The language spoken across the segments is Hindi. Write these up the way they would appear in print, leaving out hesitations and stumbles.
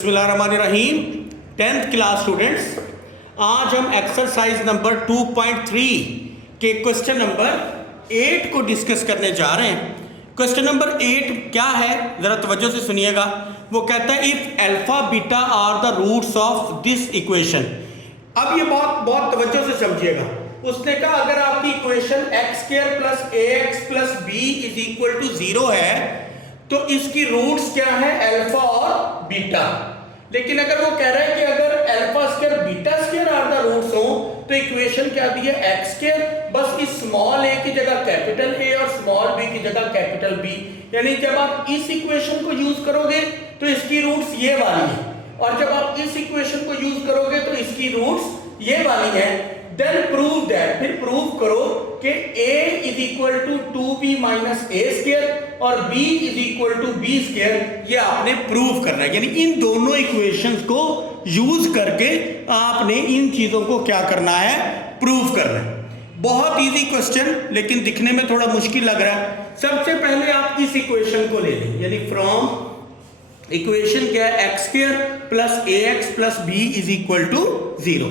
बिस्मिल्लाहिर्रहमानिर्रहीम। 10th क्लास स्टूडेंट्स, आज हम एक्सरसाइज नंबर 2.3 के क्वेश्चन नंबर 8 को डिस्कस करने जा रहे हैं। क्वेश्चन नंबर 8 क्या है, ज़रा तवज्जो से सुनिएगा। वो कहता है if alpha beta are the roots of this equation. अब ये बहुत तवज्जो से समझिएगा। उसने कहा अगर आपकी equation x square plus a x plus b is equal to 0 है तो इसकी रूट्स क्या है, अल्फा और बीटा। लेकिन अगर वो कह रहा है कि अगर alpha square beta square are the roots हो तो इक्वेशन क्या दी है, एक्स स्क्वायर, बस इस स्मॉल ए की जगह कैपिटल ए और स्मॉल बी की जगह कैपिटल बी। यानी जब आप इस इक्वेशन को यूज करोगे तो इसकी रूट्स ये वाली है, और जब आप इस इक्वेशन को यूज करोगे तो इसकी रूट्स ये वाली है। देन प्रूव दैट, फिर प्रूव करो कि a is equal to 2b minus a square और b is equal to b square. ये आपने प्रूव करना है, यानी इन दोनों इक्वेशंस को यूज करके आपने इन चीजों को क्या करना है, प्रूव करना है। बहुत इजी क्वेश्चन, लेकिन दिखने में थोड़ा मुश्किल लग रहा है। सबसे पहले आप इस इक्वेशन को ले लें, यानी फ्रॉम इक्वेशन क्या है, x square plus a x plus b is equal to 0।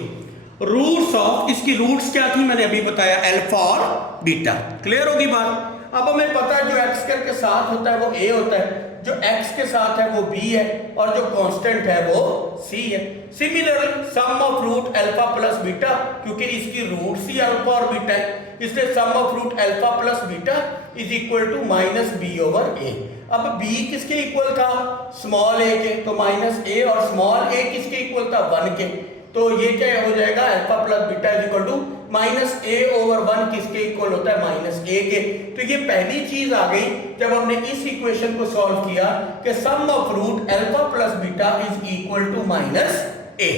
Roots of, इसकी रूट्स क्या थी मैंने अभी बताया, अल्फा और बीटा। क्लियर होगी बात। अब हमें पता है जो एक्स स्क्वायर के साथ होता है वो a होता है, जो x के साथ है वो b है, और जो कांस्टेंट है वो c है। Similarly sum of root alpha plus beta, क्योंकि इसकी रूट्स ही अल्फा और बीटा है, इसलिए sum of root alpha plus beta is equal to minus b over a. अब b किसके इक्वल था, स्मॉल a के, तो माइनस a, और स्मॉल a किसके इक्वल था, 1 के, तो ये क्या हो जाएगा, alpha plus beta is equal to minus a over 1 किसके इक्वल होता है, माइनस ए के। तो ये पहली चीज आ गई जब हमने इस इक्वेशन को सॉल्व किया कि sum of root alpha plus beta is equal to minus a.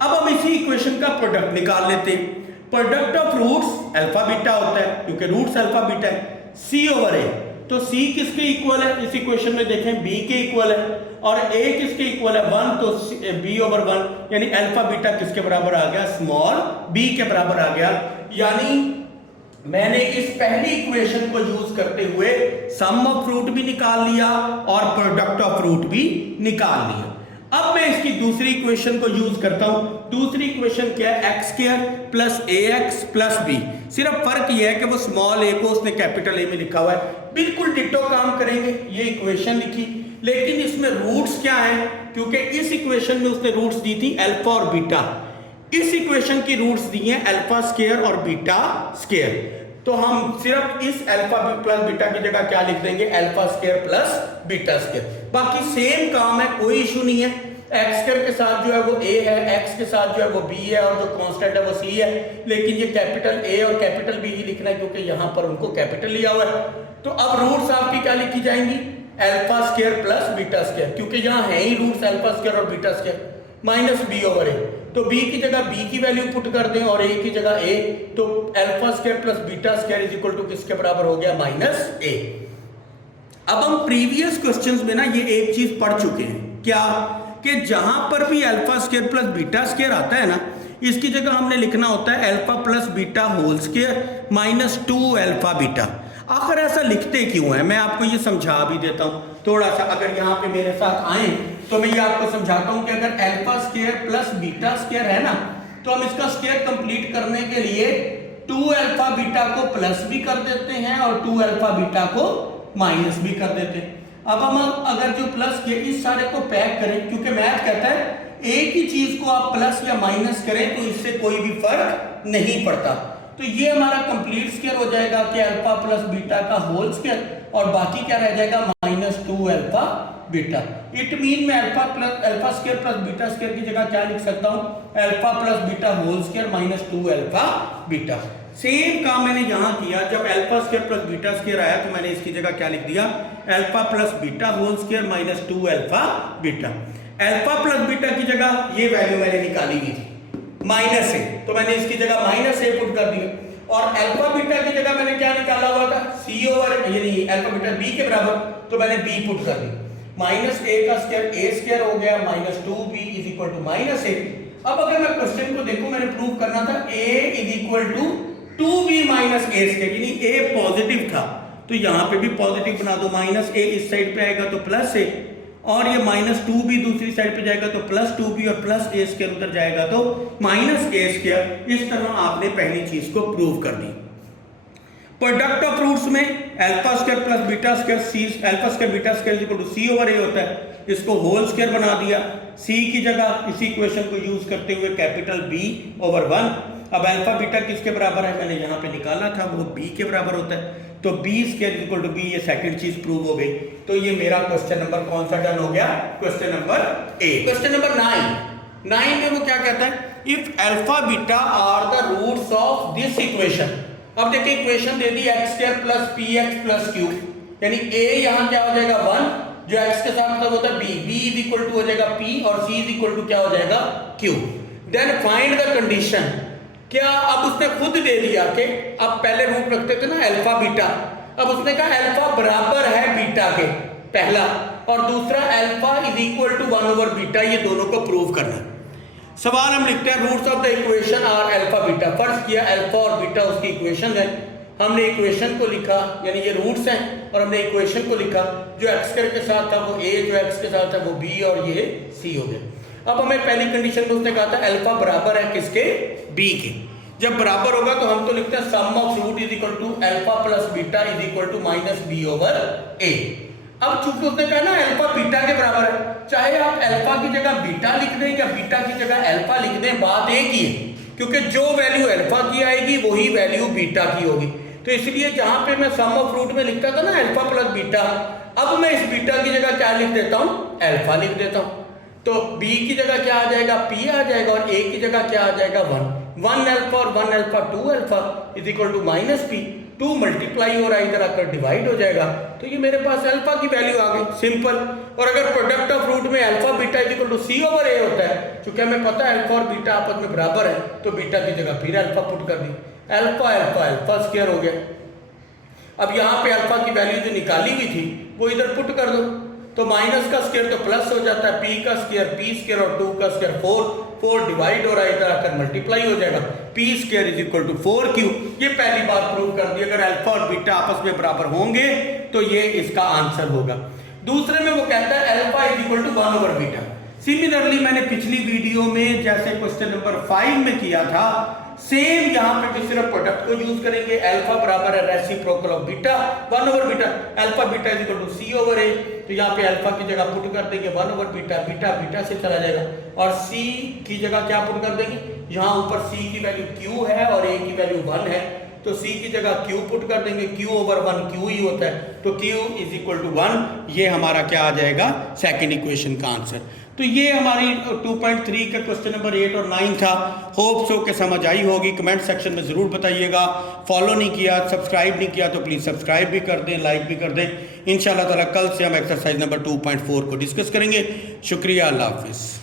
अब हम इसी इक्वेशन का प्रोडक्ट निकाल लेते हैं। Product of roots alpha beta होता है, क्योंकि रूट्स अल्फा बीटा है, सी ओवर ए। तो c किसके इक्वल है, इस इक्वेशन में देखें b के इक्वल है, और a किसके इक्वल है, 1, तो b ओवर 1, यानी अल्फा बीटा किसके बराबर आ गया, स्मॉल b के बराबर आ गया। यानी मैंने इस पहली इक्वेशन को यूज करते हुए सम ऑफ रूट भी निकाल लिया और प्रोडक्ट ऑफ रूट भी निकाल लिया। अब मैं इसकी दूसरी इक्वेशन को यूज करता हूं। दूसरी इक्वेशन क्या है, x square plus a x plus B. सिर्फ फर्क यह है कि वो स्मॉल ए को उसने कैपिटल ए में लिखा हुआ है, बिल्कुल डिटो काम करेंगे। ये इक्वेशन लिखी, लेकिन इसमें रूट्स क्या है, क्योंकि इस इक्वेशन में उसने रूट्स दी थी अल्फा और बीटा, इस इक्वेशन की रूट्स दी हैं अल्फा स्क्वायर और बीटा स्क्वायर। तो हम सिर्फ इस अल्फा प्लस बीटा की जगह क्या लिख देंगे, alpha square plus beta square. बाकी सेम काम है, कोई इशू नहीं है। एक्स स्क्वायर के साथ जो है वो a है, x के साथ जो है वो b है, और जो कांस्टेंट है वो c है। लेकिन ये कैपिटल a और कैपिटल b ही लिखना है, क्योंकि यहां पर उनको कैपिटल लिया हुआ है। तो अब रूट्स आपकी क्या लिखी जाएंगी, alpha square plus beta square, क्योंकि यहां है ही रूट्स अल्फा स्क्वायर और beta square, minus b over a। तो b की जगह b की वैल्यू पुट कर दें और a की जगह a, तो alpha square plus beta square is equal to किसके बराबर हो गया, माइनस a। अब हम प्रीवियस क्वेश्चंस में ना ये एक चीज पढ़ चुके हैं, क्या कि जहां पर भी alpha square plus beta square आता है ना, इसकी जगह हमने लिखना होता है alpha plus beta whole square minus 2 alpha beta. आखिर ऐसा लिखते क्यों है, मैं आपको ये समझा भी देता हूं थोड़ा सा। अगर यहाँ पे मेरे साथ आए तो मैं ये आपको समझाता हूं कि अगर alpha square plus beta square है ना, तो हम इसका स्क्वायर कंप्लीट करने के लिए 2 अल्फा बीटा को प्लस भी कर देते हैं और 2 अल्फा बीटा को माइनस भी कर देते हैं। अब हम अगर जो प्लस के इस सारे को पैक करें, क्योंकि मैथ कहता है एक ही चीज को आप प्लस या माइनस करें तो इससे कोई भी फर्क नहीं पड़ता। तो ये हमारा कंप्लीट स्क्वायर हो जाएगा कि अल्फा प्लस बीटा का होल स्क्वायर, और बाकी क्या रह जाएगा, minus 2 alpha beta. It mean मैं alpha square plus beta square की जगह क्या लिख सकता हूं, alpha plus beta whole square minus 2 alpha beta. Same काम मैंने यहां किया, जब alpha square plus beta square आया तो मैंने इसकी जगह क्या लिख दिया, alpha plus beta whole square minus 2 alpha beta. Alpha plus beta की जगह ये वैल्यू मैंने निकाली हुई थी माइनस ए, तो मैंने इसकी जगह माइनस ए पुट कर दिया, और अल्फा बीटा की जगह मैंने क्या निकाला हुआ था, सी ओवर, यानी अल्फा बीटा बी के बराबर, तो मैंने बी पुट कर दी। माइनस ए का स्क्वायर ए स्क्वायर हो गया, minus 2b is equal to minus a. अब अगर मैं क्वेश्चन को देखूं, मैंने प्रूव करना था a is equal to 2b minus a square, यानी a पॉजिटिव था तो यहां पे भी पॉजिटिव बना दो, माइनस ए इस साइड पे आएगा तो प्लस ए, और ये -2 भी दूसरी साइड पे जाएगा तो +2b और +a² उधर जाएगा तो -a²। इस तरह आपने पहली चीज को प्रूव कर दी। प्रोडक्ट ऑफ रूट्स में α² + β² c α² β² c/a होता है, इसको होल स्क्वायर बना दिया। c की जगह इसी इक्वेशन को यूज करते हुए कैपिटल B/1। अब अल्फा बीटा किसके बराबर है, मैंने यहाँ पे निकाला था, वो b के बराबर होता है, तो b² b, ये सेकंड चीज प्रूव हो गई। तो ये मेरा क्वेश्चन नंबर कौन सा डन हो गया, question number A. Question number 9 में वो क्या कहता है, if alpha beta are the roots of this equation. अब देखिए इक्वेशन दे दी x² + px + q, यानी a यहाँ क्या हो जाएगा 1, जो x के साथ मतलब होता है b हो जाएगा p और c क्या हो जाएगा q। Then find the condition. क्या अब उसने खुद दे दिया कि अब पहले रूट रखते थे ना अल्फा बीटा, अब उसने कहा अल्फा बराबर है बीटा के, पहला, और दूसरा अल्फा = 1/बीटा, ये दोनों को प्रूव करना। सवाल हम लिखते हैं roots of the equation are alpha beta. First किया अल्फा और बीटा उसकी इक्वेशन है, हमने इक्वेशन को लिखा, यानी ये रूट्स हैं, और हमने इक्वेशन को लिखा। जो x² के साथ था वो a, जो x के साथ था वो b, और ये c हो गया। अब हमें पहली कंडीशन में उसने कहा था अल्फा बराबर है किसके, b के। जब बराबर होगा तो हम तो लिखते हैं sum of root = alpha + beta = -b/a। अब चूंकि उसने कहा ना अल्फा बीटा के बराबर है, चाहे आप अल्फा की जगह बीटा लिख दें या बीटा की जगह अल्फा लिख दें, बात एक ही है, क्योंकि जो वैल्यू अल्फा की आएगी वही वैल्यू बीटा की होगी। तो इसलिए जहां पे मैं सम ऑफ रूट में लिखता था ना अल्फा + बीटा, अब मैं इस बीटा की जगह क्या लिख देता हूं, अल्फा लिख देता हूं। तो b की जगह क्या आ जाएगा, p आ जाएगा, और a की जगह क्या आ जाएगा 1 अल्फा और 1 अल्फा 2 अल्फा = -p। 2 मल्टीप्लाई और इधर आकर डिवाइड हो जाएगा, तो ये मेरे पास अल्फा की वैल्यू आ गई, सिंपल। और अगर प्रोडक्ट ऑफ रूट में अल्फा बीटा = c/a होता है, क्योंकि हमें पता है अल्फा और बीटा आपस में बराबर है, तो बीटा की जगह फिर अल्फा पुट कर दी, अल्फा² हो गया। अब यहाँ पे अल्फा की वैल्यू जो निकाली हुई थी वो इधर पुट कर दो, तो माइनस का स्क्वायर तो प्लस हो जाता है, p का स्क्वायर p² और 2 का स्क्वायर 4 डिवाइड हो रहा है, इधर आकर मल्टीप्लाई हो जाएगा, p² = 4q। ये पहली बात प्रूव कर दी, अगर अल्फा और बीटा आपस में बराबर होंगे तो ये इसका आंसर होगा। दूसरे में वो कहता है अल्फा = 1/बीटा। सिमिलरली मैंने पिछली वीडियो में जैसे क्वेश्चन नंबर 5 में किया था, सेम यहाँ पे भी सिर्फ प्रोडक्ट को यूज करेंगे। अल्फा बराबर है रेसिप्रोकल ऑफ बीटा 1/बीटा, अल्फा बीटा = c/a। तो यहाँ पे अल्फा की जगह पुट कर देंगे 1/बीटा, बीटा बीटा से चला जाएगा, और c की जगह क्या पुट कर देंगे, यहाँ ऊपर c की वैल्यू q है और a की वैल्यू 1 है, तो c की जगह q पुट कर देंगे, q/1 q ही होता है, तो q = 1। ये हमारा क्या आ जाएगा, सेकेंड इक्वेशन का आंसर। तो ये हमारी 2.3 का क्वेश्चन नंबर 8 और 9 था। होप सो के समझ आई होगी, कमेंट सेक्शन में ज़रूर बताइएगा। फॉलो नहीं किया, सब्सक्राइब नहीं किया तो प्लीज़ सब्सक्राइब भी कर दें, लाइक भी कर दें। इंशाल्लाह ताला कल से हम एक्सरसाइज नंबर 2.4 को डिस्कस करेंगे। शुक्रिया, अल्लाह हाफिज़।